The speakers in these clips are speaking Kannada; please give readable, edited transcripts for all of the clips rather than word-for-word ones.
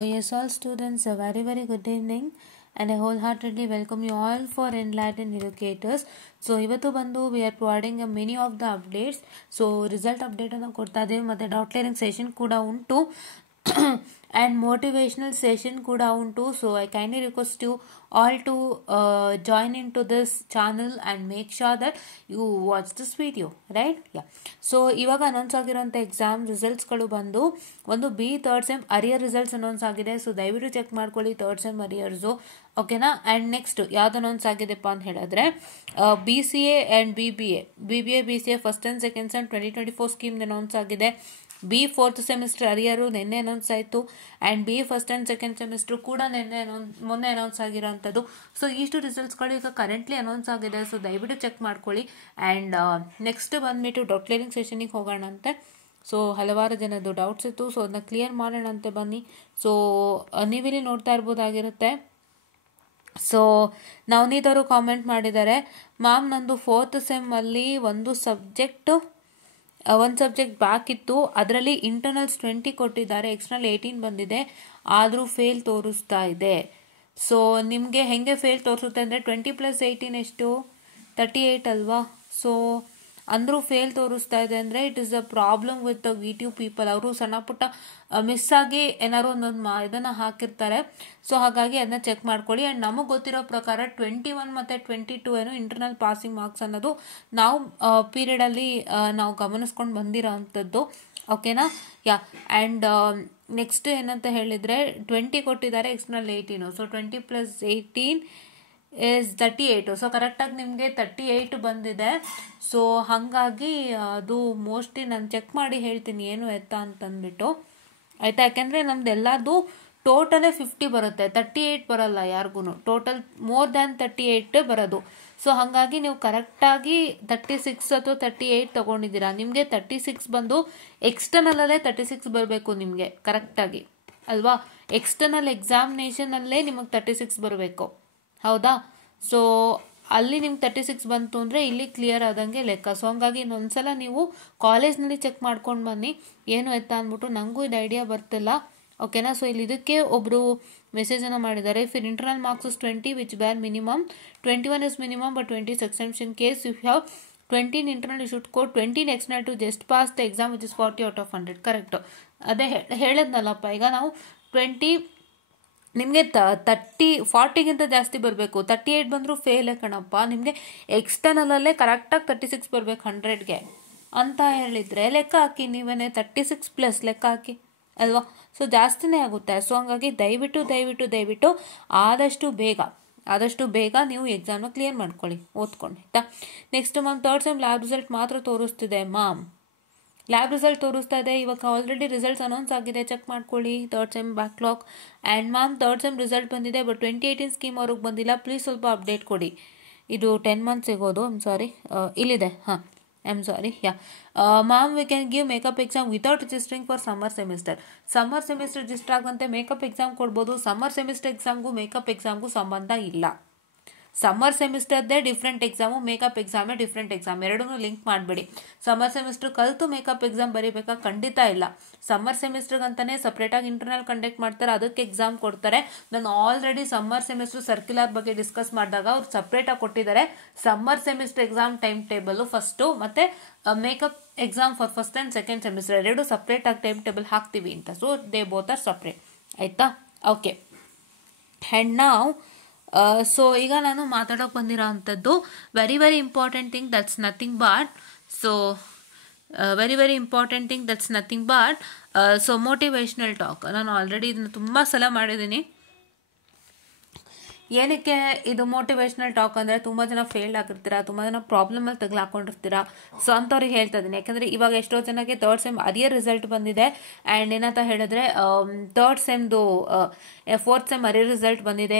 Yes, all students, a very good evening and I wholeheartedly welcome you all for Enlightened Educators. So, ಇವತ್ತು ಬಂದು we are providing many of the updates. So, result update ಅನ್ನು ಕೊಡ್ತಾ ಇದ್ದೀವಿ ಮತ್ತೆ ಡೌಟ್ ಕ್ಲಿಯರಿಂಗ್ ಸೆಷನ್ ಕೂಡ ಉಂಟು and motivational session ಕೂಡ ಉಂಟು. So, I kindly request you all to join into this channel and make sure that you watch this video, right? Yeah. So, ಇವಾಗ ಅನೌನ್ಸ್ ಆಗಿರುವಂಥ ಎಕ್ಸಾಮ್ ರಿಸಲ್ಟ್ಸ್ಗಳು ಬಂದು ಒಂದು B third sem arrear results announce ಆಗಿದೆ. ಸೊ ದಯವಿಟ್ಟು ಚೆಕ್ ಮಾಡ್ಕೊಳ್ಳಿ ಥರ್ಡ್ ಸೆಮ್ ಅರಿಯರ್ಸು, ಓಕೆನಾ. ಆ್ಯಂಡ್ ನೆಕ್ಸ್ಟ್ ಯಾವ್ದು ಅನೌನ್ಸ್ ಆಗಿದೆಪ್ಪ ಅಂತ ಹೇಳಿದ್ರೆ B C A and B B C A first and second sem 2024 scheme announce ಆಗಿದೆ. ಬಿ ಫೋರ್ತ್ ಸೆಮಿಸ್ಟರ್ ಅರಿಯರು ನಿನ್ನೆ ಅನೌನ್ಸ್ ಆಯಿತು and B first and second semester ಕೂಡ ಮೊನ್ನೆ ಅನೌನ್ಸ್ ಆಗಿರೋಂಥದ್ದು. ಸೊ ಇಷ್ಟು ರಿಸಲ್ಟ್ಸ್ಗಳು ಈಗ ಕರೆಂಟ್ಲಿ ಅನೌನ್ಸ್ ಆಗಿದೆ. ಸೊ ದಯವಿಟ್ಟು ಚೆಕ್ ಮಾಡ್ಕೊಳ್ಳಿ. ಆ್ಯಂಡ್ ನೆಕ್ಸ್ಟ್ ಬಂದುಬಿಟ್ಟು ಡೌಟ್ ಕ್ಲಿಯರಿಂಗ್ ಸೆಷನಿಗೆ ಹೋಗೋಣ ಅಂತೆ. ಸೊ ಹಲವಾರು ಜನದ್ದು ಡೌಟ್ಸ್ ಇತ್ತು, ಸೊ ಅದನ್ನ ಕ್ಲಿಯರ್ ಮಾಡೋಣ ಅಂತೆ ಬನ್ನಿ. ಸೊ ನೀವಿಲ್ಲಿ ನೋಡ್ತಾ ಇರ್ಬೋದಾಗಿರುತ್ತೆ. ಸೊ ನವನೀತ್ ಅವರು ಕಾಮೆಂಟ್ ಮಾಡಿದ್ದಾರೆ, ಮ್ಯಾಮ್ ನಂದು ಫೋರ್ತ್ ಸೆಮ್ಮಲ್ಲಿ ಒಂದು ಸಬ್ಜೆಕ್ಟ್ ಬ್ಯಾಕ್ ಇತ್ತು, ಅದರಲ್ಲಿ ಇಂಟರ್ನಲ್ಸ್ 20 ಕೊಟ್ಟಿದ್ದಾರೆ, ಎಕ್ಸ್ಟರ್ನಲ್ 18 ಬಂದಿದೆ, ಆದರೂ ಫೇಲ್ ತೋರಿಸ್ತಾ ಇದೆ. ಸೊ ನಿಮಗೆ ಹೆಂಗೆ ಫೇಲ್ ತೋರಿಸುತ್ತೆ ಅಂದರೆ 20 + 18 ಎಷ್ಟು 38 ಅಲ್ವಾ. ಸೊ ಅಂದರೂ ಫೇಲ್ ತೋರಿಸ್ತಾ ಇದೆ ಅಂದರೆ it is a problem with the V two people. ಅವರು ಸಣ್ಣ ಪುಟ್ಟ ಮಿಸ್ ಆಗಿ ಏನಾದ್ರು ಒಂದೊಂದು ಇದನ್ನು ಹಾಕಿರ್ತಾರೆ. ಸೊ ಹಾಗಾಗಿ ಅದನ್ನ ಚೆಕ್ ಮಾಡ್ಕೊಳ್ಳಿ. ಆ್ಯಂಡ್ ನಮಗೆ ಗೊತ್ತಿರೋ ಪ್ರಕಾರ 21 ಮತ್ತು 22 ಏನು ಇಂಟರ್ನಲ್ ಪಾಸಿಂಗ್ ಮಾರ್ಕ್ಸ್ ಅನ್ನೋದು ನಾವು ಪೀರಿಯಡಲ್ಲಿ ನಾವು ಗಮನಿಸ್ಕೊಂಡು ಬಂದಿರೋ ಅಂಥದ್ದು, ಓಕೆನಾ. ಯಾ. ಆ್ಯಂಡ್ ನೆಕ್ಸ್ಟ್ ಏನಂತ ಹೇಳಿದರೆ 20 ಕೊಟ್ಟಿದ್ದಾರೆ, ಎಕ್ಸ್ಟರ್ನಲ್ 18. So 20 + 18 is 38. ಸೊ ಕರೆಕ್ಟಾಗಿ ನಿಮಗೆ 38 ಬಂದಿದೆ. ಸೊ ಹಾಗಾಗಿ ಅದು ಮೋಸ್ಟ್ಲಿ ನಾನು ಚೆಕ್ ಮಾಡಿ ಹೇಳ್ತೀನಿ ಏನು ಎತ್ತಾ ಅಂತಂದ್ಬಿಟ್ಟು, ಆಯಿತಾ. ಯಾಕೆಂದರೆ ನಮ್ದು ಎಲ್ಲದು ಟೋಟಲೇ 50 ಬರುತ್ತೆ, 38 ಬರಲ್ಲ ಯಾರಿಗೂ, ಟೋಟಲ್ ಮೋರ್ ದ್ಯಾನ್ 38 ಬರೋದು. ಸೊ ಹಾಗಾಗಿ ನೀವು ಕರೆಕ್ಟಾಗಿ 36 ಅಥವಾ 38 ತೊಗೊಂಡಿದ್ದೀರಾ. ನಿಮಗೆ 36 ಬಂದು ಎಕ್ಸ್ಟರ್ನಲಲ್ಲೇ 36 ಬರಬೇಕು ನಿಮಗೆ ಕರೆಕ್ಟಾಗಿ, ಅಲ್ವಾ. ಎಕ್ಸ್ಟರ್ನಲ್ ಎಕ್ಸಾಮಿನೇಷನಲ್ಲೇ ನಿಮಗೆ 36 ಬರಬೇಕು, ಹೌದಾ. ಸೊ ಅಲ್ಲಿ ನಿಮ್ಗೆ 36 ಬಂತು ಅಂದರೆ ಇಲ್ಲಿ ಕ್ಲಿಯರ್ ಆದಂಗೆ ಲೆಕ್ಕ. ಸೊ ಹಂಗಾಗಿ ಇನ್ನೊಂದ್ಸಲ ನೀವು ಕಾಲೇಜ್ನಲ್ಲಿ ಚೆಕ್ ಮಾಡ್ಕೊಂಡು ಬನ್ನಿ ಏನು ಎತ್ತ ಅಂದ್ಬಿಟ್ಟು. ನನಗೂ ಇದು ಐಡಿಯಾ ಬರ್ತಿಲ್ಲ, ಓಕೆನಾ. ಸೊ ಇಲ್ಲಿ ಇದಕ್ಕೆ ಒಬ್ಬರು ಮೆಸೇಜನ್ನು ಮಾಡಿದ್ದಾರೆ, if internal marks is 20 which bare minimum 21 is minimum but 20 is exception case. If you have 20 in internal you should score 20 in external to just pass the exam which is 40 out of 100. Correct, ಅದೇ ಹೇಳಿದ್ನಲ್ಲಪ್ಪ. ಈಗ ನಾವು 20 ನಿಮಗೆ 40ಗಿಂತ ಜಾಸ್ತಿ ಬರಬೇಕು, 38 ಬಂದರೂ ಫೇಲೇ ಕಣಪ್ಪ. ನಿಮಗೆ ಎಕ್ಸ್ಟರ್ನಲಲ್ಲೇ ಕರೆಕ್ಟಾಗಿ 36 ಬರಬೇಕು 100ಗೆ ಅಂತ ಹೇಳಿದರೆ ಲೆಕ್ಕ ಹಾಕಿ ನೀವೇ 36+ ಲೆಕ್ಕ ಹಾಕಿ, ಅಲ್ವಾ. ಸೊ ಜಾಸ್ತಿನೇ ಆಗುತ್ತೆ. ಸೊ ಹಂಗಾಗಿ ದಯವಿಟ್ಟು ಆದಷ್ಟು ಬೇಗ ನೀವು ಎಕ್ಸಾಮ್ನ ಕ್ಲಿಯರ್ ಮಾಡ್ಕೊಳ್ಳಿ ಓದ್ಕೊಂಡು, ಆಯಿತಾ. Next ma'am third sem lab result ಮಾತ್ರ ತೋರಿಸ್ತಿದೆ ಮ್ಯಾಮ್, ಲ್ಯಾಬ್ ರಿಸಲ್ಟ್ ತೋರಿಸ್ತಾ ಇದೆ. ಇವಾಗ ಆಲ್ರೆಡಿ ರಿಸಲ್ಟ್ಸ್ ಅನೌನ್ಸ್ ಆಗಿದೆ, ಚೆಕ್ ಮಾಡ್ಕೊಳ್ಳಿ. Third sem backlog. And ma'am third sem result ಬಂದಿದೆ ಬಟ್ 2018 ಸ್ಕೀಮ್ ಅವ್ರಿಗೆ ಬಂದಿಲ್ಲ, ಪ್ಲೀಸ್ ಸ್ವಲ್ಪ ಅಪ್ಡೇಟ್ ಕೊಡಿ. ಇದು 10 ಮಂತ್ಸ್ ಸಿಗೋದು, ಇಲ್ಲಿದೆ, ಹಾಂ sorry. Yeah ma'am we can give makeup exam without registering for summer semester register ಆಗುವಂತೆ ಮೇಕಪ್ ಎಕ್ಸಾಮ್ ಕೊಡ್ಬೋದು. ಸಮ್ಮರ್ ಸೆಮಿಸ್ಟರ್ ಎಕ್ಸಾಮ್ಗೂ ಮೇಕಪ್ ಎಕ್ಸಾಮ್ಗೂ ಸಂಬಂಧ ಇಲ್ಲ. ಸಮ್ಮರ್ ಸೆಮಿಸ್ಟರ್ದೇ ಡಿಫ್ರೆಂಟ್ ಎಕ್ಸಾಮು, ಮೇಕಪ್ ಎಕ್ಸಾಮೇ ಡಿಫ್ರೆಂಟ್ ಎಕ್ಸಾಮ್, ಎರಡೂ ಲಿಂಕ್ ಮಾಡಬೇಡಿ. ಸಮ್ಮರ್ ಸೆಮಿಸ್ಟರ್ ಕಲಿತು ಮೇಕಪ್ ಎಕ್ಸಾಮ್ ಬರೀಬೇಕಾ? ಖಂಡಿತ ಇಲ್ಲ. ಸಮ್ಮರ್ ಸೆಮಿಸ್ಟರ್ಗಂತಾನೆ ಸಪ್ರೇಟಾಗಿ ಇಂಟರ್ನಲ್ ಕಂಡಕ್ಟ್ ಮಾಡ್ತಾರೆ, ಅದಕ್ಕೆ ಎಕ್ಸಾಮ್ ಕೊಡ್ತಾರೆ. ನಾನು ಆಲ್ರೆಡಿ ಸಮ್ಮರ್ ಸೆಮಿಸ್ಟರ್ ಸರ್ಕ್ಯುಲರ್ ಬಗ್ಗೆ ಡಿಸ್ಕಸ್ ಮಾಡಿದಾಗ ಅವ್ರು ಸಪ್ರೇಟಾಗಿ ಕೊಟ್ಟಿದ್ದಾರೆ. Summer semester exam time table first ಮತ್ತು makeup exam for first and second semester ಎರಡು ಸಪ್ರೇಟಾಗಿ ಟೈಮ್ ಟೇಬಲ್ ಹಾಕ್ತೀವಿ ಅಂತ. So they both are separate, ಆಯಿತಾ. ಓಕೆ. ಆ್ಯಂಡ್ ನಾವು ಸೊ ಈಗ ನಾನು ಮಾತಾಡೋಕೆ ಬಂದಿರೋ ಅಂಥದ್ದು very important thing that's nothing but so motivational talk. ನಾನು ಆಲ್ರೆಡಿ ಇದನ್ನು ತುಂಬ ಸಲ ಮಾಡಿದ್ದೀನಿ. ಏನಕ್ಕೆ ಇದು ಮೋಟಿವೇಶ್ನಲ್ ಟಾಕ್ ಅಂದರೆ ತುಂಬ ಜನ ಫೇಲ್ಡ್ ಆಗಿರ್ತೀರಾ, ತುಂಬ ಜನ ಪ್ರಾಬ್ಲಮಲ್ಲಿ ತಗ್ಲಾಕೊಂಡಿರ್ತೀರಾ. ಸೊ ಅಂಥವ್ರಿಗೆ ಹೇಳ್ತಾ ಇದ್ದೀನಿ. ಯಾಕಂದರೆ ಇವಾಗ ಎಷ್ಟೋ ಜನಕ್ಕೆ ಥರ್ಡ್ ಸೆಮ್ ಅರಿಯರ್ ರಿಸಲ್ಟ್ ಬಂದಿದೆ. ಆ್ಯಂಡ್ ಏನಂತ ಹೇಳಿದ್ರೆ ಥರ್ಡ್ ಸೆಮ್ದು ಫೋರ್ತ್ ಸೆಮ್ ಅರಿಯರ್ ರಿಸಲ್ಟ್ ಬಂದಿದೆ.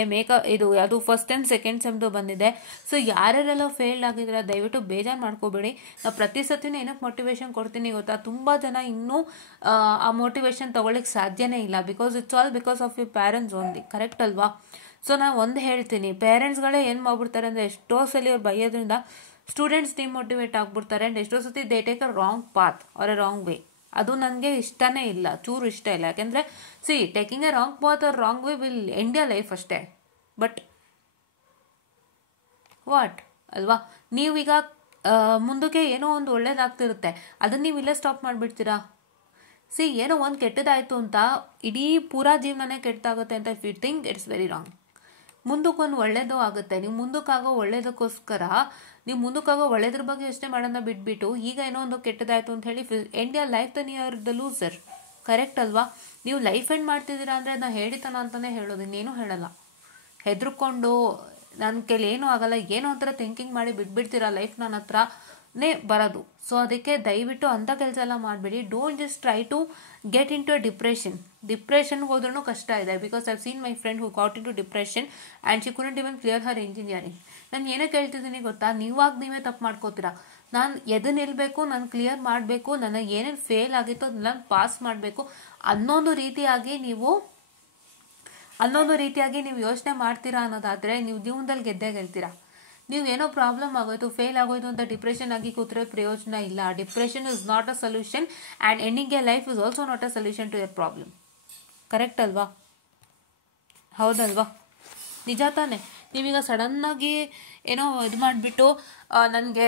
ಅದು ಫಸ್ಟ್ ಆ್ಯಂಡ್ ಸೆಕೆಂಡ್ ಸೆಮ್ದು ಬಂದಿದೆ. ಸೊ ಯಾರ್ಯಾರೆಲ್ಲ ಫೇಲ್ಡ್ ಆಗಿದ್ದೀರಾ ದಯವಿಟ್ಟು ಬೇಜಾರು ಮಾಡ್ಕೋಬೇಡಿ. ನಾವು ಪ್ರತಿ ಸತಿನೂ ಏನಕ್ಕೆ ಮೋಟಿವೇಶನ್ ಕೊಡ್ತೀನಿ ಗೊತ್ತಾ, ತುಂಬ ಜನ ಇನ್ನೂ ಆ ಮೋಟಿವೇಶನ್ ತೊಗೊಳ್ಳಿಕ್ಕೆ ಸಾಧ್ಯನೇ ಇಲ್ಲ. Because of your parents only, correct ಅಲ್ವಾ. ಸೊ ನಾನು ಒಂದು ಹೇಳ್ತೀನಿ, ಪೇರೆಂಟ್ಸ್ಗಳೇ ಏನು ಮಾಡ್ಬಿಡ್ತಾರೆ ಅಂದರೆ ಎಷ್ಟೋ ಸಲ ಅವ್ರು ಬೈಯೋದ್ರಿಂದ ಸ್ಟೂಡೆಂಟ್ಸ್ ಡಿಮೋಟಿವೇಟ್ ಆಗ್ಬಿಡ್ತಾರೆ. ಆ್ಯಂಡ್ ಎಷ್ಟೋ ಸತಿ they take a wrong path or a wrong way, ಅದು ನನಗೆ ಇಷ್ಟನೇ ಇಲ್ಲ, ಚೂರು ಇಷ್ಟ ಇಲ್ಲ. ಯಾಕೆಂದರೆ taking a wrong path or wrong way will end your life ಅಷ್ಟೇ. ಬಟ್ ವಾಟ್ ಅಲ್ವಾ, ನೀವೀಗ ಮುಂದಕ್ಕೆ ಏನೋ ಒಂದು ಒಳ್ಳೇದಾಗ್ತಿರುತ್ತೆ, ಅದನ್ನು ನೀವು ಇಲ್ಲೇ ಸ್ಟಾಪ್ ಮಾಡಿಬಿಡ್ತೀರಾ. ಏನೋ ಒಂದು ಕೆಟ್ಟದಾಯಿತು ಅಂತ ಇಡೀ ಪೂರಾ ಜೀವನನೇ ಕೆಟ್ಟದಾಗುತ್ತೆ ಅಂತ if you think it's very wrong. ಮುಂದಕ್ಕೊಂದು ಒಳ್ಳೇದು ಆಗುತ್ತೆ. ನೀವು ಮುಂದಕ್ಕಾಗೋ ಒಳ್ಳೇದಕ್ಕೋಸ್ಕರ ನೀವು ಮುಂದಕ್ಕಾಗೋ ಒಳ್ಳೇದ್ರ ಬಗ್ಗೆ ಯೋಚನೆ ಮಾಡೋಣ ಬಿಟ್ಬಿಟ್ಟು ಈಗ ಏನೋ ಒಂದು ಕೆಟ್ಟದಾಯಿತು ಅಂತ ಹೇಳಿ end your life the you are the loser. Correct ಅಲ್ವಾ? ನೀವು ಲೈಫ್ ಎಂಡ್ ಮಾಡ್ತಿದ್ದೀರಾ ಅಂದರೆ ನಾನು ಹೇಳಿತನ ಅಂತಲೇ ಹೇಳೋದು, ಇನ್ನೇನು ಹೇಳಲ್ಲ. ಹೆದರ್ಕೊಂಡು ನನ್ನ ಕೈಲಿ ಏನೂ ಆಗಲ್ಲ ಏನೋ ಒಂಥರ ಥಿಂಕಿಂಗ್ ಮಾಡಿ ಬಿಟ್ಬಿಡ್ತೀರಾ ಲೈಫ್ ನನ್ನ ಹತ್ರನೇ ಬರೋದು. ಸೊ ಅದಕ್ಕೆ ದಯವಿಟ್ಟು ಅಂಥ ಕೆಲಸ ಎಲ್ಲ ಮಾಡಬೇಡಿ. Don't just try to get into a ಡಿಪ್ರೆಷನ್ಗೆ ಹೋದ್ರೂ ಕಷ್ಟ ಇದೆ. Because I've seen my friend who got into depression and she couldn't even clear her engineering. ನಾನು ಏನೇ ಕೇಳ್ತಿದ್ದೀನಿ ಗೊತ್ತಾ, ನೀವೇ ತಪ್ಪು ಮಾಡ್ಕೋತೀರಾ. ನಾನು ಎದು ನಿಲ್ಲಬೇಕು, ನಾನು ಕ್ಲಿಯರ್ ಮಾಡಬೇಕು, ನನಗೆ ಏನೇನು ಫೇಲ್ ಆಗಿತ್ತು ಅದನ್ನ ಪಾಸ್ ಮಾಡಬೇಕು ಅನ್ನೊಂದು ರೀತಿಯಾಗಿ ನೀವು ಯೋಚನೆ ಮಾಡ್ತೀರಾ ಅನ್ನೋದಾದರೆ ನೀವು ಜೀವನದಲ್ಲಿ ಗೆಲ್ತೀರಾ. ನೀವು ಏನೋ ಪ್ರಾಬ್ಲಮ್ ಆಗೋಯ್ತು, ಫೇಲ್ ಆಗೋಯ್ತು ಅಂತ ಡಿಪ್ರೆಷನ್ ಆಗಿ ಕೂತ್ರೆ ಪ್ರಯೋಜನ ಇಲ್ಲ. Depression is not a solution and ending a life is also not a solution to your problem. Correct ಅಲ್ವಾ? ಹೌದಲ್ವಾ? ನಿಜ ತಾನೆ? ನೀವೀಗ ಸಡನ್ನಾಗಿ ಏನೋ ಇದು ಮಾಡಿಬಿಟ್ಟು ನನಗೆ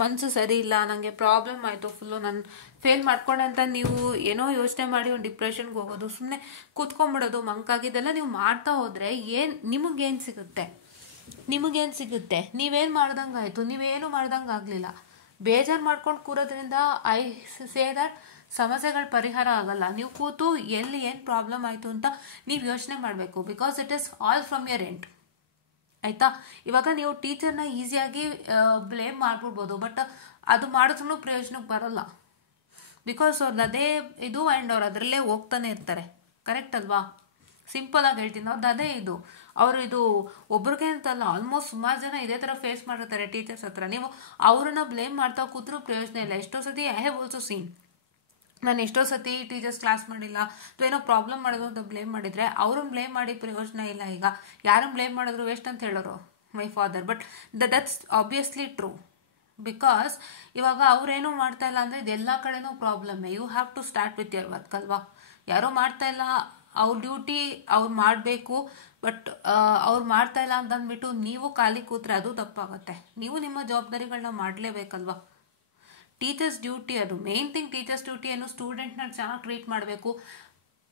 ಮನಸ್ಸು ಸರಿ ಇಲ್ಲ, ನನಗೆ ಪ್ರಾಬ್ಲಮ್ ಆಯಿತು, ಫುಲ್ಲು ನಾನು ಫೇಲ್ ಮಾಡ್ಕೊಂಡೆ ಅಂತ ನೀವು ಏನೋ ಯೋಚನೆ ಮಾಡಿ ಒಂದು ಡಿಪ್ರೆಷನ್ಗೆ ಹೋಗೋದು, ಸುಮ್ಮನೆ ಕೂತ್ಕೊಂಡ್ಬಿಡೋದು, ಮಂಕಾಗಿದ್ದೆಲ್ಲ ನೀವು ಮಾಡ್ತಾ ಹೋದರೆ ನಿಮಗೇನು ಸಿಗುತ್ತೆ? ನೀವೇನು ಮಾಡ್ದಂಗೆ ಆಯಿತು? ನೀವೇನು ಮಾಡ್ದಂಗೆ ಆಗಲಿಲ್ಲ. ಬೇಜಾರು ಮಾಡ್ಕೊಂಡು ಕೂರೋದ್ರಿಂದ ಐ ಸೇ ದಟ್ ಸಮಸ್ಯೆಗಳ ಪರಿಹಾರ ಆಗಲ್ಲ. ನೀವು ಕೂತು ಎಲ್ಲಿ ಏನು ಪ್ರಾಬ್ಲಮ್ ಆಯಿತು ಅಂತ ನೀವು ಯೋಚನೆ ಮಾಡಬೇಕು. Because it is all from your end. ಆಯಿತಾ? ಇವಾಗ ನೀವು ಟೀಚರ್ನ ಈಸಿಯಾಗಿ ಬ್ಲೇಮ್ ಮಾಡ್ಬಿಡ್ಬೋದು, ಬಟ್ ಅದು ಮಾಡಿದ್ರೂ ಪ್ರಯೋಜನಕ್ಕೆ ಬರೋಲ್ಲ. ಬಿಕಾಸ್ ಅವ್ರದ್ದು ಅದೇ ಇದು ಆ್ಯಂಡ್ ಅವ್ರು ಅದರಲ್ಲೇ ಹೋಗ್ತಾನೆ ಇರ್ತಾರೆ. ಕರೆಕ್ಟ್ ಅಲ್ವಾ? ಸಿಂಪಲಾಗಿ ಹೇಳ್ತೀನಿ, ಅವ್ರದ್ದು ಅದೇ ಇದು. ಅವರು ಇದು ಒಬ್ರಿಗೆ ಅಂತಲ್ಲ, ಆಲ್ಮೋಸ್ಟ್ ಸುಮಾರು ಜನ ಇದೇ ಥರ ಫೇಸ್ ಮಾಡಿರ್ತಾರೆ ಟೀಚರ್ಸ್ ಹತ್ರ. ನೀವು ಅವ್ರನ್ನ ಬ್ಲೇಮ್ ಮಾಡ್ತಾ ಕೂತ್ರೂ ಪ್ರಯೋಜನ ಇಲ್ಲ. ಎಷ್ಟೋ ಸತಿ ಐ ಹ್ಯಾವ್ ಆಲ್ಸೋ ಸೀನ್, ನಾನು ಎಷ್ಟೋ ಸತಿ ಟೀಚರ್ಸ್ ಕ್ಲಾಸ್ ಮಾಡಿಲ್ಲ ಅಥವಾ ಏನೋ ಪ್ರಾಬ್ಲಮ್ ಮಾಡೋದು ಅಂತ ಬ್ಲೇಮ್ ಮಾಡಿದರೆ ಅವ್ರನ್ನ ಬ್ಲೇಮ್ ಮಾಡಿ ಪ್ರಯೋಜನ ಇಲ್ಲ. ಈಗ ಯಾರನ್ನ ಬ್ಲೇಮ್ ಮಾಡಿದ್ರು ವೇಸ್ಟ್ ಅಂತ ಹೇಳೋರು my father. But that's obviously true. Because ಇವಾಗ ಅವ್ರೇನೂ ಮಾಡ್ತಾ ಇಲ್ಲ ಅಂದರೆ ಇದೆಲ್ಲ ಕಡೆನೂ ಪ್ರಾಬ್ಲಮ್ಮೇ. You have to start with your work ಅಲ್ವಾ? ಯಾರೋ ಮಾಡ್ತಾ ಇಲ್ಲ, ಅವ್ರ ಡ್ಯೂಟಿ ಅವ್ರು ಮಾಡಬೇಕು, ಬಟ್ ಅವ್ರು ಮಾಡ್ತಾ ಇಲ್ಲ ಅಂತ ಅಂದ್ಬಿಟ್ಟು ನೀವು ಖಾಲಿ ಕೂತ್ರೆ ಅದು ತಪ್ಪಾಗುತ್ತೆ. ನೀವು ನಿಮ್ಮ ಜವಾಬ್ದಾರಿಗಳನ್ನ ಮಾಡಲೇಬೇಕಲ್ವಾ? ಟೀಚರ್ಸ್ ಡ್ಯೂಟಿ ಅದು ಮೇನ್ ಥಿಂಗ್. ಟೀಚರ್ಸ್ ಡ್ಯೂಟಿ ಏನು, ಸ್ಟೂಡೆಂಟ್ನ ಚೆನ್ನಾಗಿ ಟ್ರೀಟ್ ಮಾಡಬೇಕು.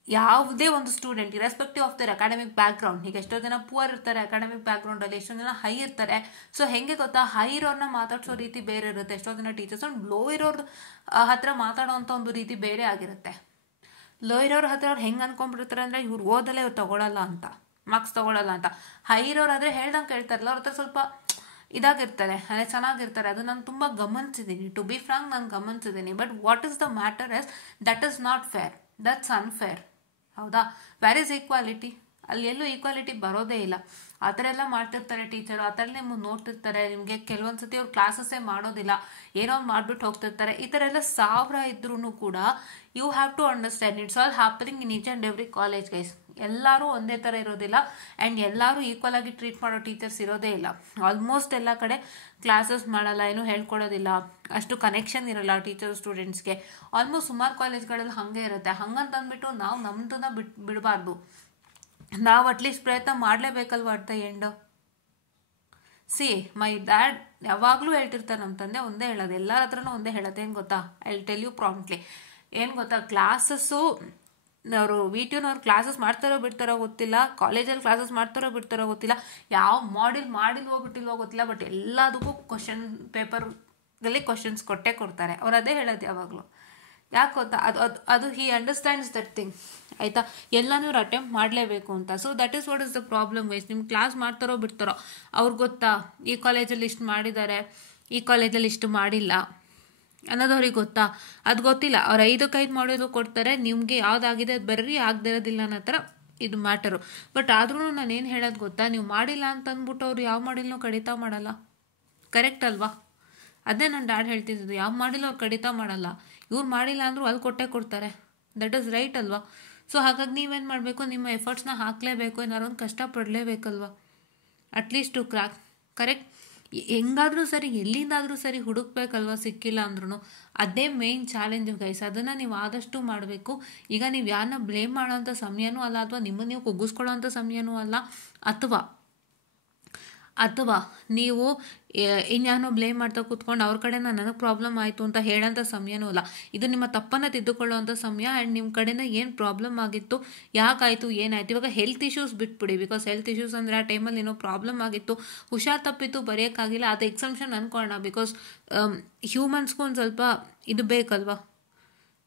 ಯಾವುದೇ ಒಂದು student irrespective of there academic background. ಈಗ ಎಷ್ಟೋ ಜನ ಪುವರ್ ಇರ್ತಾರೆ ಅಕಾಡೆಮಿಕ್ ಬ್ಯಾಕ್ಗ್ರೌಂಡಲ್ಲಿ, ಎಷ್ಟೋ ಜನ ಹೈ ಇರ್ತಾರೆ. ಸೊ ಹೆಂಗೆ ಗೊತ್ತಾ, ಹೈ ಇರೋರನ್ನ ಮಾತಾಡ್ಸೋ ರೀತಿ ಬೇರೆ ಇರುತ್ತೆ. ಎಷ್ಟೋ ಜನ ಟೀಚರ್ಸ್ ಲೋ ಇರೋರ ಹತ್ರ ಮಾತಾಡೋವಂಥ ಒಂದು ರೀತಿ ಬೇರೆ ಆಗಿರುತ್ತೆ. ಲೋ ಇರೋರ ಹತ್ರ ಅವ್ರು ಹೆಂಗೆ ಅನ್ಕೊಂಡ್ಬಿಡ್ತಾರೆ ಅಂದರೆ ಇವ್ರು ಓದಲ್ಲೇ ಇವ್ರು ತೊಗೊಳಲ್ಲ ಅಂತ, ಮಾರ್ಕ್ಸ್ ತೊಗೊಳಲ್ಲ ಅಂತ. ಹೈ ಇರೋರಾದರೆ ಹೇಳ್ದಂಗೆ ಕೇಳ್ತಾರಲ್ಲ, ಅವ್ರ ಹತ್ರ ಸ್ವಲ್ಪ ಇದಾಗಿರ್ತಾರೆ, ಅಂದರೆ ಚೆನ್ನಾಗಿರ್ತಾರೆ. ಅದು ನಾನು ತುಂಬ ಗಮನಿಸಿದ್ದೀನಿ. ಟು ಬಿ ಫ್ರಾಂಕ್ ನಾನು ಗಮನಿಸಿದ್ದೀನಿ. But what is the matter is that is not fair, that's unfair. ಹೌದಾ? Where is equality? ಅಲ್ಲಿ ಎಲ್ಲೂ ಈಕ್ವಾಲಿಟಿ ಬರೋದೇ ಇಲ್ಲ. ಆ ಥರ ಎಲ್ಲ ಮಾಡ್ತಿರ್ತಾರೆ ಟೀಚರು, ಆ ಥರ ನಿಮ್ಗೆ ನೋಡ್ತಿರ್ತಾರೆ. ನಿಮಗೆ ಕೆಲವೊಂದು ಸತಿ ಅವ್ರು ಕ್ಲಾಸಸ್ಸೇ ಮಾಡೋದಿಲ್ಲ, ಏನೋ ಒಂದು ಮಾಡಿಬಿಟ್ಟು ಹೋಗ್ತಿರ್ತಾರೆ. ಈ ಥರ ಎಲ್ಲ 1000 ಇದ್ರೂ ಕೂಡ you have to understand it's all happening in each and every college guys. ಎಲ್ಲರೂ ಒಂದೇ ಥರ ಇರೋದಿಲ್ಲ ಆ್ಯಂಡ್ ಎಲ್ಲರೂ ಈಕ್ವಲ್ ಆಗಿ ಟ್ರೀಟ್ ಮಾಡೋ ಟೀಚರ್ಸ್ ಇರೋದೇ ಇಲ್ಲ. ಆಲ್ಮೋಸ್ಟ್ ಎಲ್ಲ ಕಡೆ ಕ್ಲಾಸಸ್ ಮಾಡಲ್ಲ, ಏನೂ ಹೇಳ್ಕೊಡೋದಿಲ್ಲ, ಅಷ್ಟು ಕನೆಕ್ಷನ್ ಇರಲ್ಲ ಟೀಚರ್ ಸ್ಟೂಡೆಂಟ್ಸ್ಗೆ. ಆಲ್ಮೋಸ್ಟ್ ಸುಮಾರು ಕಾಲೇಜ್ಗಳಲ್ಲಿ ಹಾಗೆ ಇರುತ್ತೆ. ಹಂಗಂತ ಅಂದ್ಬಿಟ್ಟು ನಾವು ನಮ್ಮದನ್ನ ಬಿಡಬಾರ್ದು. ನಾವು ಅಟ್ಲೀಸ್ಟ್ ಪ್ರಯತ್ನ ಮಾಡಲೇಬೇಕಲ್ವ at the end. My dad ಯಾವಾಗಲೂ ಹೇಳ್ತಿರ್ತಾರೆ, ನಮ್ಮ ತಂದೆ ಒಂದೇ ಹೇಳೋದು, ಎಲ್ಲರ ಹತ್ರನೂ ಒಂದೇ ಹೇಳೋದು. ಏನು ಗೊತ್ತಾ, I will tell you promptly. ಏನು ಗೊತ್ತಾ, ಕ್ಲಾಸಸ್ಸು ಅವರು VTUನವ್ರು ಕ್ಲಾಸಸ್ ಮಾಡ್ತಾರೋ ಬಿಡ್ತಾರೋ ಗೊತ್ತಿಲ್ಲ, ಕಾಲೇಜಲ್ಲಿ ಕ್ಲಾಸಸ್ ಮಾಡ್ತಾರೋ ಬಿಡ್ತಾರೋ ಗೊತ್ತಿಲ್ಲ, ಯಾವ ಮಾಡಿಲ್ವೋ ಬಿಟ್ಟಿಲ್ವೋ ಗೊತ್ತಿಲ್ಲ, ಬಟ್ ಎಲ್ಲದಕ್ಕೂ ಕ್ವಶನ್ ಪೇಪರ್ದಲ್ಲಿ ಕ್ವಶನ್ಸ್ ಕೊಡ್ತಾರೆ. ಅವ್ರು ಅದೇ ಹೇಳೋದು ಯಾವಾಗಲೂ. ಯಾಕೆ ಗೊತ್ತಾ, ಅದು ಹಿ ಅಂಡರ್ಸ್ಟ್ಯಾಂಡ್ಸ್ ದಟ್ ಥಿಂಗ್. ಆಯಿತಾ? ಎಲ್ಲನೂ ಇವ್ರು ಅಟೆಂಪ್ಟ್ ಮಾಡಲೇಬೇಕು ಅಂತ. So that is what is the problem wise. ನಿಮ್ಮ ಕ್ಲಾಸ್ ಮಾಡ್ತಾರೋ ಬಿಡ್ತಾರೋ ಅವ್ರಿಗೆ ಗೊತ್ತಾ, ಈ ಕಾಲೇಜಲ್ಲಿ ಇಷ್ಟು ಮಾಡಿದ್ದಾರೆ, ಈ ಕಾಲೇಜಲ್ಲಿ ಇಷ್ಟು ಮಾಡಿಲ್ಲ ಅನ್ನೋದು ಅವ್ರಿಗೆ ಗೊತ್ತಾ? ಅದು ಗೊತ್ತಿಲ್ಲ. ಅವ್ರು 5ಕ್ಕೆ 5 ಮಾಡೋದು ಕೊಡ್ತಾರೆ, ನಿಮಗೆ ಯಾವುದಾಗಿದೆ ಅದು ಬರ್ರಿ, ಆಗದಿರೋದಿಲ್ಲ ಅನ್ನೋ ಥರ ಇದು ಮ್ಯಾಟರು. ಬಟ್ ಆದ್ರೂ ನಾನೇನು ಹೇಳೋದು ಗೊತ್ತಾ, ನೀವು ಮಾಡಿಲ್ಲ ಅಂತ ಅಂದ್ಬಿಟ್ಟು ಅವ್ರು ಯಾವ ಮಾಡಿಲ್ನೋ ಕಡಿತ ಮಾಡಲ್ಲ. ಕರೆಕ್ಟ್ ಅಲ್ವಾ? ಅದೇ ನನ್ನ ಡ್ಯಾಡ್ ಹೇಳ್ತಿದ್ದು, ಯಾವ ಮಾಡಿಲ್ಲ ಅವ್ರು ಕಡಿತ ಮಾಡಲ್ಲ, ಇವ್ರು ಮಾಡಿಲ್ಲ ಅಂದರೂ ಅಲ್ಲಿ ಕೊಡ್ತಾರೆ. ದಟ್ ಈಸ್ ರೈಟ್ ಅಲ್ವಾ? ಸೊ ಹಾಗಾಗಿ ನೀವೇನು ಮಾಡಬೇಕು, ನಿಮ್ಮ ಎಫರ್ಟ್ಸ್ನ ಹಾಕಲೇಬೇಕು, ಏನಾರು ಒಂದು ಕಷ್ಟಪಡಲೇಬೇಕಲ್ವ ಅಟ್ಲೀಸ್ಟ್ ಟು ಕ್ರ್ಯಾಕ್. ಕರೆಕ್ಟ್? ಹೆಂಗಾದರೂ ಸರಿ ಎಲ್ಲಿಂದಾದರೂ ಸರಿ ಹುಡುಕ್ಬೇಕಲ್ವ, ಸಿಕ್ಕಿಲ್ಲ ಅಂದ್ರೂ. ಅದೇ ಮೇಯ್ನ್ ಚಾಲೆಂಜು ಗೈಸ್. ಅದನ್ನು ನೀವು ಆದಷ್ಟು ಮಾಡಬೇಕು. ಈಗ ನೀವು ಯಾರನ್ನ ಬ್ಲೇಮ್ ಮಾಡೋವಂಥ ಸಮಯನೂ ಅಲ್ಲ, ಅಥವಾ ನಿಮ್ಮನ್ನು ನೀವು ಕುಗ್ಗಿಸ್ಕೊಳ್ಳೋವಂಥ ಸಮಯನೂ ಅಲ್ಲ, ಅಥವಾ ನೀವು ಇನ್ಯಾನೋ ಬ್ಲೇಮ್ ಮಾಡ್ತಾ ಕೂತ್ಕೊಂಡು ಅವ್ರ ಕಡೆಯಿಂದ ನನಗೆ ಪ್ರಾಬ್ಲಮ್ ಆಯಿತು ಅಂತ ಹೇಳೋಂಥ ಸಮಯನೂ ಅಲ್ಲ. ಇದು ನಿಮ್ಮ ತಪ್ಪನ್ನು ತಿದ್ದುಕೊಳ್ಳೋವಂಥ ಸಮಯ. ಆ್ಯಂಡ್ ನಿಮ್ಮ ಕಡೆಯಿಂದ ಏನು ಪ್ರಾಬ್ಲಮ್ ಆಗಿತ್ತು, ಯಾಕಾಯಿತು, ಏನಾಯಿತು. ಇವಾಗ ಹೆಲ್ತ್ ಇಶ್ಯೂಸ್ ಬಿಟ್ಬಿಡಿ, ಬಿಕಾಸ್ ಹೆಲ್ತ್ ಇಶ್ಯೂಸ್ ಅಂದರೆ ಆ ಟೈಮಲ್ಲಿ ಏನೋ ಪ್ರಾಬ್ಲಮ್ ಆಗಿತ್ತು, ಹುಷಾರು ತಪ್ಪಿತ್ತು, ಬರೆಯೋಕ್ಕಾಗಿಲ್ಲ, ಅದು ಎಕ್ಸಂಪ್ಷನ್ ಅಂದ್ಕೊಳ್ಳೋಣ. ಬಿಕಾಸ್ ಹ್ಯೂಮನ್ಸ್ಗೂ ಒಂದು ಸ್ವಲ್ಪ ಇದು ಬೇಕಲ್ವಾ,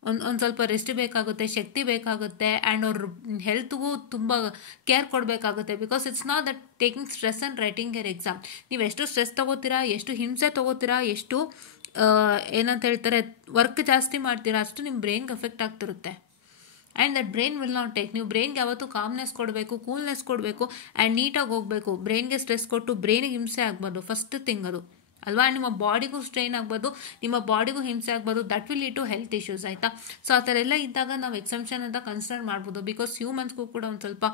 ಒಂದು ಸ್ವಲ್ಪ ರೆಸ್ಟ್ ಬೇಕಾಗುತ್ತೆ, ಶಕ್ತಿ ಬೇಕಾಗುತ್ತೆ, ಆ್ಯಂಡ್ ಅವ್ರ ಹೆಲ್ತ್ಗೂ ತುಂಬ ಕೇರ್ ಕೊಡಬೇಕಾಗುತ್ತೆ. Because it's not that taking stress and writing your exam. ನೀವು ಎಷ್ಟು ಸ್ಟ್ರೆಸ್ ತೊಗೋತೀರಾ, ಎಷ್ಟು ಹಿಂಸೆ ತೊಗೋತೀರಾ, ಎಷ್ಟು ಏನಂತ ಹೇಳ್ತಾರೆ ವರ್ಕ್ ಜಾಸ್ತಿ ಮಾಡ್ತೀರಾ, ಅಷ್ಟು ನಿಮ್ಮ ಬ್ರೈನ್ಗೆ ಎಫೆಕ್ಟ್ ಆಗ್ತಿರುತ್ತೆ. And that brain will not take. ನೀವು ಬ್ರೈನ್ಗೆ ಯಾವತ್ತೂ ಕಾಮ್ನೆಸ್ ಕೊಡಬೇಕು, ಕೂಲ್ನೆಸ್ ಕೊಡಬೇಕು, ಆ್ಯಂಡ್ ನೀಟಾಗಿ ಹೋಗಬೇಕು. ಬ್ರೈನ್ಗೆ ಸ್ಟ್ರೆಸ್ ಕೊಟ್ಟು ಬ್ರೈನಿಗೆ ಹಿಂಸೆ ಆಗ್ಬಾರ್ದು, ಫಸ್ಟ್ ಥಿಂಗ್ ಅದು ಅಲ್ವಾ. ನಿಮ್ಮ ಬಾಡಿಗೂ ಸ್ಟ್ರೈನ್ ಆಗ್ಬೋದು, ನಿಮ್ಮ ಬಾಡಿಗೂ ಹಿಂಸೆ ಆಗ್ಬೋದು. That will lead to health issues, ಆಯಿತಾ. ಸೊ ಆ ಥರ ಎಲ್ಲ ಇದ್ದಾಗ ನಾವು ಎಕ್ಸಂಪ್ಷನ್ ಅಂತ ಕನ್ಸಿಡರ್ ಮಾಡ್ಬೋದು. ಬಿಕಾಸ್ ಹ್ಯೂಮನ್ಸ್ಗೂ ಕೂಡ ಒಂದು ಸ್ವಲ್ಪ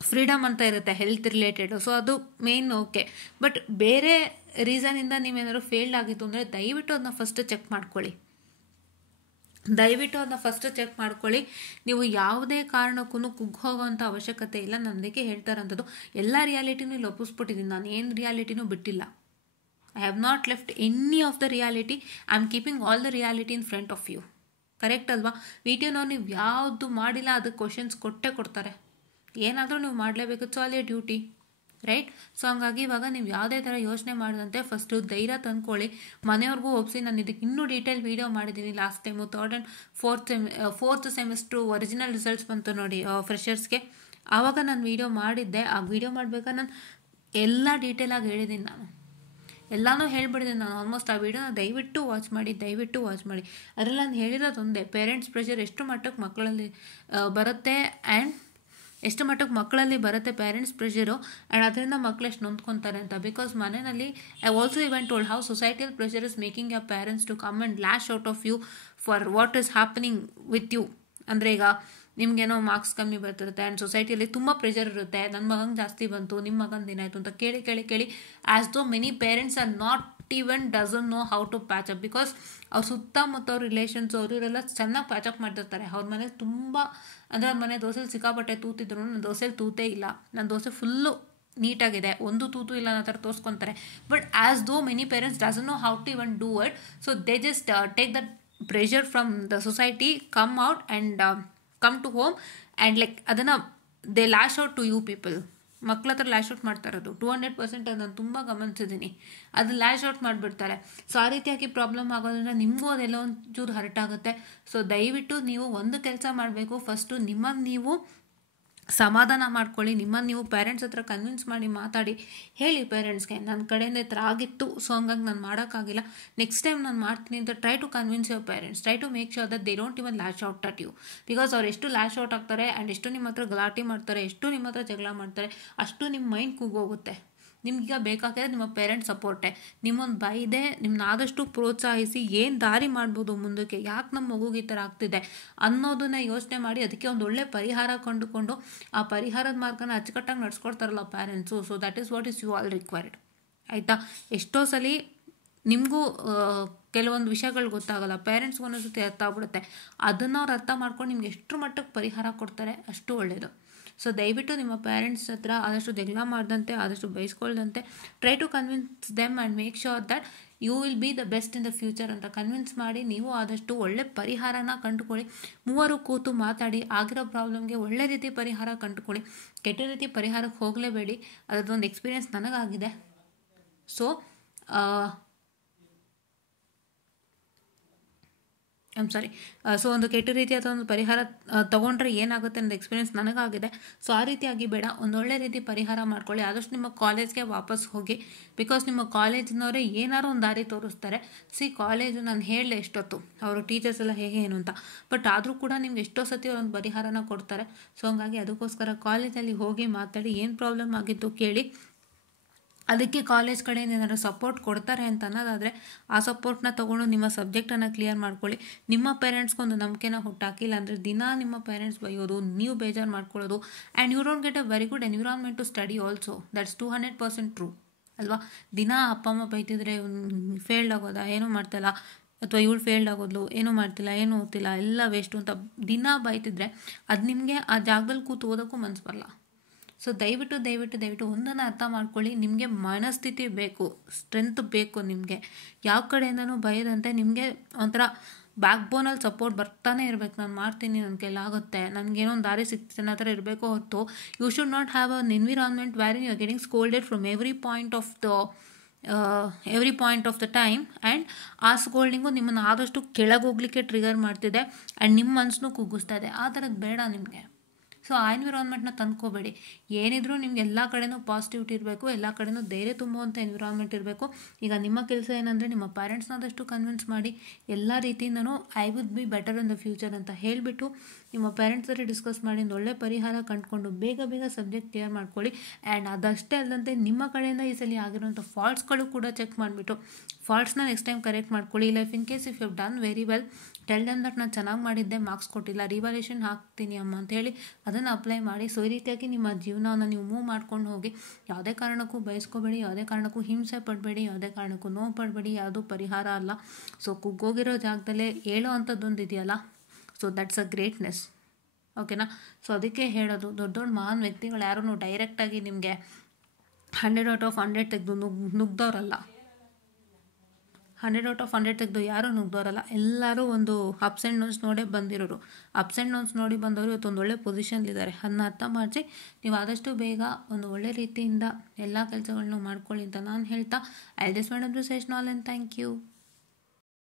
ಫ್ರೀಡಮ್ ಅಂತ ಇರುತ್ತೆ ಹೆಲ್ತ್ ರಿಲೇಟೆಡು. ಸೊ ಅದು ಮೇನ್ ಓಕೆ. ಬಟ್ ಬೇರೆ ರೀಸನಿಂದ ನೀವೇನಾದ್ರು ಫೇಲ್ಡ್ ಆಗಿತ್ತು ಅಂದರೆ ದಯವಿಟ್ಟು ಅದನ್ನ ಫಸ್ಟ್ ಚೆಕ್ ಮಾಡ್ಕೊಳ್ಳಿ. ನೀವು ಯಾವುದೇ ಕಾರಣಕ್ಕೂ ಕುಗ್ಗಿ ಹೋಗೋವಂಥ ಅವಶ್ಯಕತೆ ಇಲ್ಲ. ನಾನು ಅದಕ್ಕೆ ಹೇಳ್ತಾ ಇರೋಂಥದ್ದು, ಎಲ್ಲ ರಿಯಾಲಿಟಿನೂ ಇಲ್ಲಿ ಒಪ್ಪಿಸ್ಬಿಟ್ಟಿದ್ದೀನಿ. ನಾನು ಏನು ರಿಯಾಲಿಟಿನೂ ಬಿಟ್ಟಿಲ್ಲ. I have not left any of the reality. I am keeping all the reality in front of you. Correct ಅಲ್ವಾ. ವಿಡಿಯೋನವ್ರು ನೀವು ಯಾವುದು ಮಾಡಿಲ್ಲ ಅದಕ್ಕೆ ಕ್ವಶನ್ಸ್ ಕೊಡ್ತಾರೆ. ಏನಾದರೂ ನೀವು ಮಾಡಲೇಬೇಕು, it's all your duty, right. So ಹಂಗಾಗಿ ಇವಾಗ ನೀವು ಯಾವುದೇ ಥರ ಯೋಚನೆ ಮಾಡಿದಂತೆ ಫಸ್ಟು ಧೈರ್ಯ ತಂದ್ಕೊಳ್ಳಿ. ಮನೆಯವ್ರಿಗೂ ಒಪ್ಪಿಸಿ. ನಾನು ಇದಕ್ಕೆ ಇನ್ನೂ ಡೀಟೇಲ್ ವೀಡಿಯೋ ಮಾಡಿದ್ದೀನಿ last time. 3rd and 4th semester original results ಬಂತು ನೋಡಿ ಫ್ರೆಷರ್ಸ್ಗೆ. ಆವಾಗ ನಾನು ವೀಡಿಯೋ ಮಾಡಿದ್ದೆ. ಆ ವೀಡಿಯೋ ಮಾಡಬೇಕಾದ್ರೆ ನಾನು ಎಲ್ಲ ಡೀಟೇಲಾಗಿ ಹೇಳಿದ್ದೀನಿ. ನಾನು ಎಲ್ಲನೂ ಹೇಳ್ಬಿಟ್ಟಿದ್ದೀನಿ. ನಾನು ಆಲ್ಮೋಸ್ಟ್ ಆ ವಿಡಿಯೋನ ದಯವಿಟ್ಟು ವಾಚ್ ಮಾಡಿ. ಅದರಲ್ಲಿ ನಾನು ಹೇಳಿರೋದು ಒಂದೇ, ಪೇರೆಂಟ್ಸ್ ಪ್ರೆಷರ್ ಎಷ್ಟು ಮಟ್ಟಕ್ಕೆ ಮಕ್ಕಳಲ್ಲಿ ಬರುತ್ತೆ, ಆ್ಯಂಡ್ ಎಷ್ಟು ಮಟ್ಟಕ್ಕೆ ಮಕ್ಕಳಲ್ಲಿ ಬರುತ್ತೆ ಪೇರೆಂಟ್ಸ್ ಪ್ರೆಷರು, ಆ್ಯಂಡ್ ಅದರಿಂದ ಮಕ್ಕಳು ಎಷ್ಟು ನೊಂದ್ಕೊತಾರೆ ಅಂತ. ಬಿಕಾಸ್ ಮನೆಯಲ್ಲಿ I also even told how societal pressure is making your parents to come and lash out of you for what is happening with you. ಅಂದರೆ ಈಗ ನಿಮಗೇನೋ ಮಾರ್ಕ್ಸ್ ಕಮ್ಮಿ ಬರ್ತಿರುತ್ತೆ, ಆ್ಯಂಡ್ ಸೊಸೈಟಿಯಲ್ಲಿ ತುಂಬ ಪ್ರೆಷರ್ ಇರುತ್ತೆ. ನನ್ನ ಮಗಂಗೆ ಜಾಸ್ತಿ ಬಂತು, ನಿಮ್ಮ ಮಗಂದು ಏನಾಯಿತು ಅಂತ ಕೇಳಿ as though many parents are not even doesn't know how to patch up. Because ಅವ್ರ ಸುತ್ತಮುತ್ತ ಅವ್ರ ರಿಲೇಷನ್ಸ್ ಇವರೆಲ್ಲ ಚೆನ್ನಾಗಿ ಪ್ಯಾಚಪ್ ಮಾಡ್ತಿರ್ತಾರೆ. ಅವ್ರ ಮನೇಲಿ ತುಂಬ ಅಂದರೆ ಅವ್ರ ಮನೆ ದೋಸೆಲಿ ಸಿಕ್ಕಾಪಟ್ಟೆ ತೂತಿದ್ರು, ನನ್ನ ದೋಸೆಲಿ ತೂತೇ ಇಲ್ಲ, ನನ್ನ ದೋಸೆ ಫುಲ್ಲು ನೀಟಾಗಿದೆ, ಒಂದು ತೂತು ಇಲ್ಲ ಅನ್ನೋ ಥರ ತೋರಿಸ್ಕೊತಾರೆ. But as though many parents doesn't know how to even do it. So they just take that pressure from the society, come out and come to home and like ಅದನ್ನು they lash out to you people. ಮಕ್ಳ ಹತ್ರ ಲ್ಯಾಶ್ ಔಟ್ ಮಾಡ್ತಾ ಇರೋದು 200% ನಾನು ತುಂಬ ಗಮನಿಸಿದ್ದೀನಿ. ಅದು ಲ್ಯಾಶ್ ಔಟ್ ಮಾಡಿಬಿಡ್ತಾರೆ. ಸೊ ಆ ರೀತಿಯಾಗಿ ಪ್ರಾಬ್ಲಮ್ ಆಗೋದ್ರಿಂದ ನಿಮಗೂ ಅದೆಲ್ಲ ಒಂಚೂರು ಹರ್ಟ್ ಆಗುತ್ತೆ. ಸೊ ದಯವಿಟ್ಟು ನೀವು ಒಂದು ಕೆಲಸ ಮಾಡಬೇಕು, ಫಸ್ಟು ನಿಮ್ಮನ್ನು ನೀವು ಸಮಾಧಾನ ಮಾಡ್ಕೊಳ್ಳಿ. ನಿಮ್ಮನ್ನು ನೀವು ಪೇರೆಂಟ್ಸ್ ಹತ್ರ ಕನ್ವಿನ್ಸ್ ಮಾಡಿ ಮಾತಾಡಿ ಹೇಳಿ ಪೇರೆಂಟ್ಸ್ಗೆ, ನನ್ನ ಕಡೆಯಿಂದ ಈ ಥರ ಆಗಿತ್ತು, ಸೊ ಹಂಗಾಗಿ ನಾನು ಮಾಡೋಕ್ಕಾಗಿಲ್ಲ, ನೆಕ್ಸ್ಟ್ ಟೈಮ್ ನಾನು ಮಾಡ್ತೀನಿ ಅಂತ try to convince your parents. Try to make sure that they don't even lash out at you. Because ಅವ್ರು ಎಷ್ಟು ಲ್ಯಾಶ್ ಔಟ್ ಆಗ್ತಾರೆ ಆ್ಯಂಡ್ ಎಷ್ಟು ನಿಮ್ಮ ಹತ್ರ ಗಲಾಟೆ ಮಾಡ್ತಾರೆ, ಎಷ್ಟು ನಿಮ್ಮ ಹತ್ರ ಜಗಳ ಮಾಡ್ತಾರೆ, ಅಷ್ಟು ನಿಮ್ಮ ಮೈಂಡ್ ಕೂಗೋಗುತ್ತೆ. ನಿಮಗೀಗ ಬೇಕಾಗಿರೋದು ನಿಮ್ಮ ಪೇರೆಂಟ್ಸ್ ಸಪೋರ್ಟೇ. ನಿಮ್ಮೊಂದು ಬೈದೆ ನಿಮ್ಮನ್ನ ಆದಷ್ಟು ಪ್ರೋತ್ಸಾಹಿಸಿ ಏನು ದಾರಿ ಮಾಡ್ಬೋದು ಮುಂದಕ್ಕೆ, ಯಾಕೆ ನಮ್ಮ ಮಗುಗೆ ಈ ಥರ ಆಗ್ತಿದೆ ಅನ್ನೋದನ್ನ ಯೋಚನೆ ಮಾಡಿ ಅದಕ್ಕೆ ಒಂದು ಒಳ್ಳೆ ಪರಿಹಾರ ಕಂಡುಕೊಂಡು ಆ ಪರಿಹಾರದ ಮಾರ್ಗನ ಅಚ್ಚುಕಟ್ಟಾಗಿ ನಡ್ಸ್ಕೊಡ್ತಾರಲ್ಲ parents. So that is what is you all required, ಆಯಿತಾ. ಎಷ್ಟೋ ಸಲ ನಿಮಗೂ ಕೆಲವೊಂದು ವಿಷಯಗಳು ಗೊತ್ತಾಗಲ್ಲ, ಪೇರೆಂಟ್ಸ್ಗೂ ಒಂದೊಂದ್ಸತಿ ಅರ್ಥ ಆಗ್ಬಿಡುತ್ತೆ. ಅದನ್ನು ಅವ್ರು ಅರ್ಥ ಮಾಡ್ಕೊಂಡು ನಿಮ್ಗೆ ಎಷ್ಟು ಮಟ್ಟಕ್ಕೆ ಪರಿಹಾರ ಕೊಡ್ತಾರೆ ಅಷ್ಟು ಒಳ್ಳೆಯದು. ಸೊ ದಯವಿಟ್ಟು ನಿಮ್ಮ ಪೇರೆಂಟ್ಸ್ ಹತ್ರ ಆದಷ್ಟು ಜಗಳ ಮಾಡ್ದಂತೆ, ಆದಷ್ಟು ಬೈಸ್ಕೊಳ್ದಂತೆ try to convince them and make sure that you will be the best in the future ಅಂತ ಕನ್ವಿನ್ಸ್ ಮಾಡಿ ನೀವು ಆದಷ್ಟು ಒಳ್ಳೆ ಪರಿಹಾರನ ಕಂಡುಕೊಳ್ಳಿ. ಮೂವರು ಕೂತು ಮಾತಾಡಿ ಆಗಿರೋ ಪ್ರಾಬ್ಲಮ್ಗೆ ಒಳ್ಳೆ ರೀತಿ ಪರಿಹಾರ ಕಂಡುಕೊಳ್ಳಿ. ಕೆಟ್ಟ ರೀತಿ ಪರಿಹಾರಕ್ಕೆ ಹೋಗಲೇಬೇಡಿ. ಅದೊಂದು ಎಕ್ಸ್ಪೀರಿಯೆನ್ಸ್ ನನಗಾಗಿದೆ. ಸೊ ಸೊ ಒಂದು ಕೆಟ್ಟ ರೀತಿಯಾದ ಒಂದು ಪರಿಹಾರ ತೊಗೊಂಡ್ರೆ ಏನಾಗುತ್ತೆ ಅನ್ನೋದು ಎಕ್ಸ್ಪೀರಿಯೆನ್ಸ್ ನನಗಾಗಿದೆ. ಸೊ ಆ ರೀತಿಯಾಗಿ ಬೇಡ, ಒಂದೊಳ್ಳೆ ರೀತಿ ಪರಿಹಾರ ಮಾಡ್ಕೊಳ್ಳಿ. ಆದಷ್ಟು ನಿಮ್ಮ ಕಾಲೇಜ್ಗೆ ವಾಪಸ್ ಹೋಗಿ. ಬಿಕಾಸ್ ನಿಮ್ಮ ಕಾಲೇಜಿನವರೇ ಏನಾರು ಒಂದು ದಾರಿ ತೋರಿಸ್ತಾರೆ. ಕಾಲೇಜು ನಾನು ಹೇಳಲೆ ಎಷ್ಟೊತ್ತು ಅವರು ಟೀಚರ್ಸ್ ಎಲ್ಲ ಹೇಗೆ ಏನು ಅಂತ, ಬಟ್ ಆದರೂ ಕೂಡ ನಿಮ್ಗೆ ಎಷ್ಟೋ ಸತಿ ಒಂದು ಪರಿಹಾರನ ಕೊಡ್ತಾರೆ. ಸೊ ಹಂಗಾಗಿ ಅದಕ್ಕೋಸ್ಕರ ಕಾಲೇಜಲ್ಲಿ ಹೋಗಿ ಮಾತಾಡಿ ಏನು ಪ್ರಾಬ್ಲಮ್ ಆಗಿತ್ತು ಕೇಳಿ. ಅದಕ್ಕೆ ಕಾಲೇಜ್ ಕಡೆಯಿಂದ ಏನಾದರೂ ಸಪೋರ್ಟ್ ಕೊಡ್ತಾರೆ ಅಂತ ಅನ್ನೋದಾದರೆ ಆ ಸಪೋರ್ಟ್ನ ತೊಗೊಂಡು ನಿಮ್ಮ ಸಬ್ಜೆಕ್ಟನ್ನು ಕ್ಲಿಯರ್ ಮಾಡ್ಕೊಳ್ಳಿ. ನಿಮ್ಮ ಪೇರೆಂಟ್ಸ್ಗೊಂದು ನಂಬಿಕೆನ ಹುಟ್ಟಾಕಿಲ್ಲ ಅಂದರೆ ದಿನ ನಿಮ್ಮ ಪೇರೆಂಟ್ಸ್ ಬೈಯೋದು, ನೀವು ಬೇಜಾರು ಮಾಡ್ಕೊಳ್ಳೋದು, and you don't get a very good environment to study also. That's 200% true, ಅಲ್ವಾ. ದಿನ ಅಪ್ಪ ಅಮ್ಮ ಬೈತಿದ್ರೆ ಫೇಲ್ಡ್ ಆಗೋದ, ಏನೂ ಮಾಡ್ತಾಯಿಲ್ಲ, ಅಥವಾ ಇವಳು ಫೇಲ್ಡ್ ಆಗೋದ್ಲು, ಏನೂ ಮಾಡ್ತಿಲ್ಲ, ಏನೂ ಓದ್ತಿಲ್ಲ, ಎಲ್ಲ ವೇಸ್ಟು ಅಂತ ದಿನ ಬೈತಿದ್ರೆ ಅದು ನಿಮಗೆ ಆ ಜಾಗದಲ್ಲಿ ಕೂತು ಓದೋಕ್ಕೂ ಮನಸ್ಸು ಬರಲ್ಲ. ಸೊ ದಯವಿಟ್ಟು ಒಂದನ್ನು ಅರ್ಥ ಮಾಡ್ಕೊಳ್ಳಿ, ನಿಮಗೆ ಮನಸ್ಥಿತಿ ಬೇಕು, ಸ್ಟ್ರೆಂತ್ ಬೇಕು ನಿಮಗೆ. ಯಾವ ಕಡೆಯಿಂದನೂ ಭಯದಂತೆ ನಿಮಗೆ ಒಂಥರ ಬ್ಯಾಕ್ ಬೋನಲ್ಲಿ ಸಪೋರ್ಟ್ ಬರ್ತಾನೆ ಇರಬೇಕು. ನಾನು ಮಾಡ್ತೀನಿ, ನನ್ನ ಕೈಲಾಗುತ್ತೆ, ನನಗೇನೋ ಒಂದು ದಾರಿ ಸಿಗ್ತದೆ ಅನ್ನೋ ಥರ ಇರಬೇಕು ಹೊರತು you should not have an environment where you are getting scolded from every point of the time. And ಆ ಸ್ಕೋಲ್ಡಿಂಗು ನಿಮ್ಮನ್ನು ಆದಷ್ಟು ಕೆಳಗೆ ಹೋಗ್ಲಿಕ್ಕೆ ಟ್ರಿಗರ್ ಮಾಡ್ತಿದೆ ಆ್ಯಂಡ್ ನಿಮ್ಮ ಮನಸ್ಸನ್ನು ಕುಗ್ಗಿಸ್ತಾ ಇದೆ. ಆ ಥರದ್ದು ಬೇಡ ನಿಮಗೆ. ಸೊ ಆ ಎನ್ವಿರಾನ್ಮೆಂಟ್ನ ತಂದ್ಕೋಬೇಡಿ. ಏನಿದ್ರೂ ನಿಮ್ಗೆ ಎಲ್ಲ ಕಡೆನೂ ಪಾಸಿಟಿವಿಟಿ ಇರಬೇಕು, ಎಲ್ಲ ಕಡೆನೂ ಧೈರ್ಯ ತುಂಬುವಂಥ ಎನ್ವಿರಾನ್ಮೆಂಟ್ ಇರಬೇಕು. ಈಗ ನಿಮ್ಮ ಕೆಲಸ ಏನಂದರೆ ನಿಮ್ಮ ಪೇರೆಂಟ್ಸ್ನ ಆದಷ್ಟು ಕನ್ವಿನ್ಸ್ ಮಾಡಿ ಎಲ್ಲ ರೀತಿಯಿಂದನೂ I would be better in the future ಅಂತ ಹೇಳಿಬಿಟ್ಟು ನಿಮ್ಮ ಪೇರೆಂಟ್ಸ್ ಜೊತೆ ಡಿಸ್ಕಸ್ ಮಾಡಿ ಒಂದು ಒಳ್ಳೆ ಪರಿಹಾರ ಕಂಡುಕೊಂಡು ಬೇಗ ಸಬ್ಜೆಕ್ಟ್ ಕ್ಲಿಯರ್ ಮಾಡ್ಕೊಳ್ಳಿ. ಆ್ಯಂಡ್ ಅದಷ್ಟೇ ಅಲ್ಲದಂತೆ ನಿಮ್ಮ ಕಡೆಯಿಂದ ಈ ಸಲ ಆಗಿರೋಂಥ ಫಾಲ್ಟ್ಸ್ಗಳು ಕೂಡ ಚೆಕ್ ಮಾಡಿಬಿಟ್ಟು ಫಾಲ್ಟ್ಸ್ನ ನೆಕ್ಸ್ಟ್ ಟೈಮ್ ಕರೆಕ್ಟ್ ಮಾಡ್ಕೊಳ್ಳಿ. ಇಲ್ಲ in case if you have done very well, tell them that ನಾನು ಚೆನ್ನಾಗಿ ಮಾಡಿದ್ದೆ, ಮಾರ್ಕ್ಸ್ ಕೊಟ್ಟಿಲ್ಲ, ರಿವ್ಯಾಲ್ಯೂಷನ್ ಹಾಕ್ತೀನಿ ಅಮ್ಮ ಅಂತೇಳಿ ಅದನ್ನು ಅಪ್ಲೈ ಮಾಡಿ. ಸೊ ಈ ರೀತಿಯಾಗಿ ನಿಮ್ಮ ಜೀವನವನ್ನು ನೀವು ಮೂವ್ ಮಾಡ್ಕೊಂಡು ಹೋಗಿ. ಯಾವುದೇ ಕಾರಣಕ್ಕೂ ಬಯಸ್ಕೋಬೇಡಿ, ಯಾವುದೇ ಕಾರಣಕ್ಕೂ ಹಿಂಸೆ ಪಡಬೇಡಿ, ಯಾವುದೇ ಕಾರಣಕ್ಕೂ ನೋವು ಪಡಬೇಡಿ. ಯಾವುದೂ ಪರಿಹಾರ ಅಲ್ಲ. ಸೊ ಕುಗ್ಗೋಗಿರೋ ಜಾಗದಲ್ಲೇ ಹೇಳೋ ಅಂಥದ್ದೊಂದು ಇದೆಯಲ್ಲ, ಸೊ ದಟ್ಸ್ ಅ ಗ್ರೇಟ್ನೆಸ್. ಓಕೆನಾ. ಸೊ ಅದಕ್ಕೆ ಹೇಳೋದು, ದೊಡ್ಡ ಮಹಾನ್ ವ್ಯಕ್ತಿಗಳು ಯಾರೂ ಡೈರೆಕ್ಟಾಗಿ ನಿಮಗೆ 100/100 ತೆಗೆದು ನುಗ್ದವ್ರಲ್ಲ. 100/100 ತೆಗೆದು ಯಾರೂ ನುಗ್ದವರಲ್ಲ. ಎಲ್ಲರೂ ಒಂದು ಅಪ್ಸ್ ಆ್ಯಂಡ್ ಡೌನ್ಸ್ ನೋಡೇ ಬಂದಿರೋರು. ಅಪ್ಸ್ ಆ್ಯಂಡ್ ಡೌನ್ಸ್ ನೋಡಿ ಬಂದವರು ಇವತ್ತು ಒಂದು ಒಳ್ಳೆ ಪೊಸಿಷನ್ಲಿದ್ದಾರೆ. ಅದನ್ನ ಅರ್ಥ ಮಾಡಿಸಿ ನೀವು ಆದಷ್ಟು ಬೇಗ ಒಂದು ಒಳ್ಳೆ ರೀತಿಯಿಂದ ಎಲ್ಲ ಕೆಲಸಗಳನ್ನೂ ಮಾಡ್ಕೊಳ್ಳಿ ಅಂತ ನಾನು ಹೇಳ್ತಾ I just want to say all and thank you.